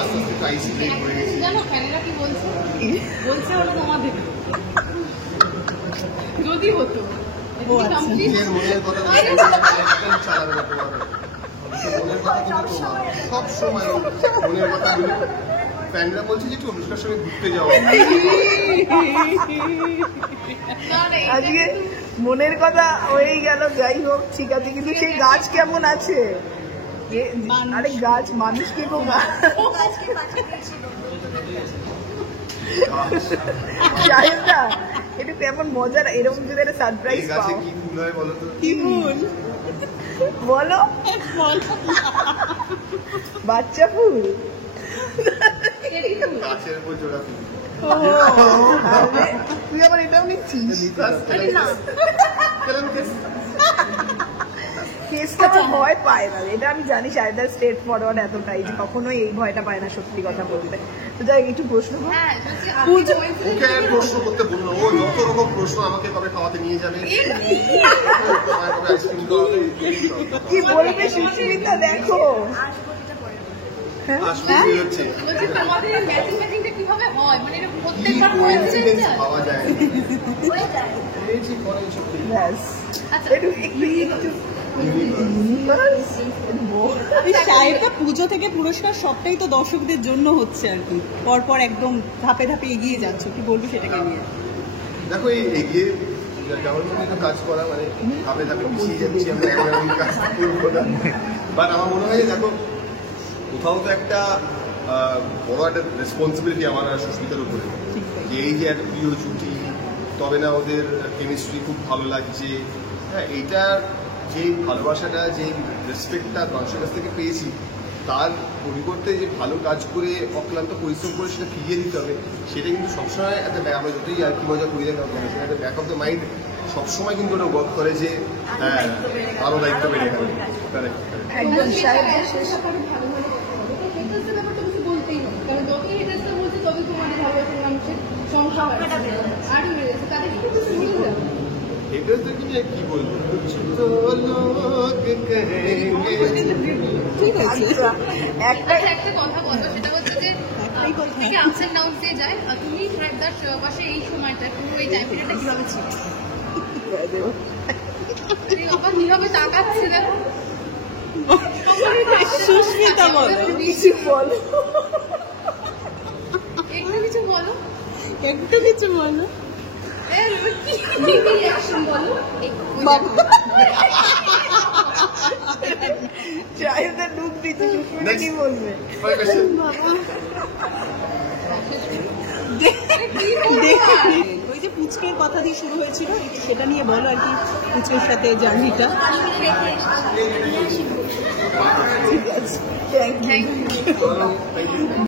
আস্তে আস্তে price break হয়ে গেছে। জানো ফ্যানেরা কি বলছে? বলছে ওটা তোমাদের যদি হতো নিজের মনের কথা চালাবে না তোমার মনের কথা কিন্তু সব সময় মনের কথা ফ্যানরা বলছে যে একটু অনুষ্কার সঙ্গে ঘুরতে যাও। আজকে মনের কথা হয়েই গেল, যাই হোক ঠিক আছে, কিন্তু সেই গাছ কেমন আছে? আরে গাছ মানুষ কি যাই না, এটা কেমন মজার, এরকম যদি একটা সারপ্রাইজ পাও। কি ফুল হয় বলো তো? কি ফুল বলো? বাচ্চা ফুল, গাছের উপর জোড়া ফুল। তুই আবার এটাও নিচ্ছিস? কেসটা আমার ভয় পায় না, এটা আমি জানি। সাইদার স্টেট ফরওয়ার্ড এতটাই যে কখনোই এই ভয়টা পায় না, সত্যি কথা বলতে। তো যাই একটু প্রশ্ন ওকে প্রশ্ন করতে বললো, ও যত রকম প্রশ্ন, আমাকে কবে খাওয়াতে নিয়ে যাবে, কি বলবে সুস্মিতা, দেখো পুজো থেকে পুরস্কার সবটাই তো দর্শকদের জন্য হচ্ছে আর কি, পরপর একদম ধাপে ধাপে এগিয়ে যাচ্ছ, কি বলবি সেটাকে নিয়ে? দেখো এই এগিয়ে যাওয়ার জন্য কাজ করা মানে ধাপে ধাপে পিছিয়ে যাচ্ছি আমরা, কাজ করবো না। বাট আমার মনে হয় দেখো কোথাও তো একটা বড় একটা রেসপন্সিবিলিটি আমার আর সুস্মিতার উপরে, যে এই যে একটা প্রিয় জুটি, তবে না ওদের কেমিস্ট্রি খুব ভালো লাগছে, হ্যাঁ এইটার যে ভালোবাসাটা, যে রেসপেক্টটা দর্শকের কাছ থেকে পেয়েছি, তার পরিবর্তে যে ভালো কাজ করে অক্লান্ত পরিশ্রম করে সেটা ফিরিয়ে দিতে হবে, সেটা কিন্তু সবসময় একটা আমরা যতই আর কি মজা করি না কেন, সেটা একটা ব্যাক অফ দ্য মাইন্ড সবসময় কিন্তু ওটা ওয়ার্ক করে যে হ্যাঁ আরো দায়িত্ব বেড়ে গেল। কি বলবো, একটা কথা বলো, সেটা হচ্ছে যে আপস এন্ড ডাউন দিয়ে যায়, তুমি সারদার পাশে এই সময়টা পুরো এই টাইম পিরিয়ডটা কিভাবে ছিল? আবার নীরবে তাকাচ্ছে, দেখো সুস্মিতা বলো, কিছু বলো, একটু কিছু বলো, একটু কিছু বলো, ডুব দিচ্ছে, সুস্মিতা কি বলবে? ওই যে পুচকের কথা দিয়ে শুরু হয়েছিল, সেটা নিয়ে বলো আর কি, পুচকের সাথে জার্নিটা। ঠিক আছে, থ্যাংক ইউ।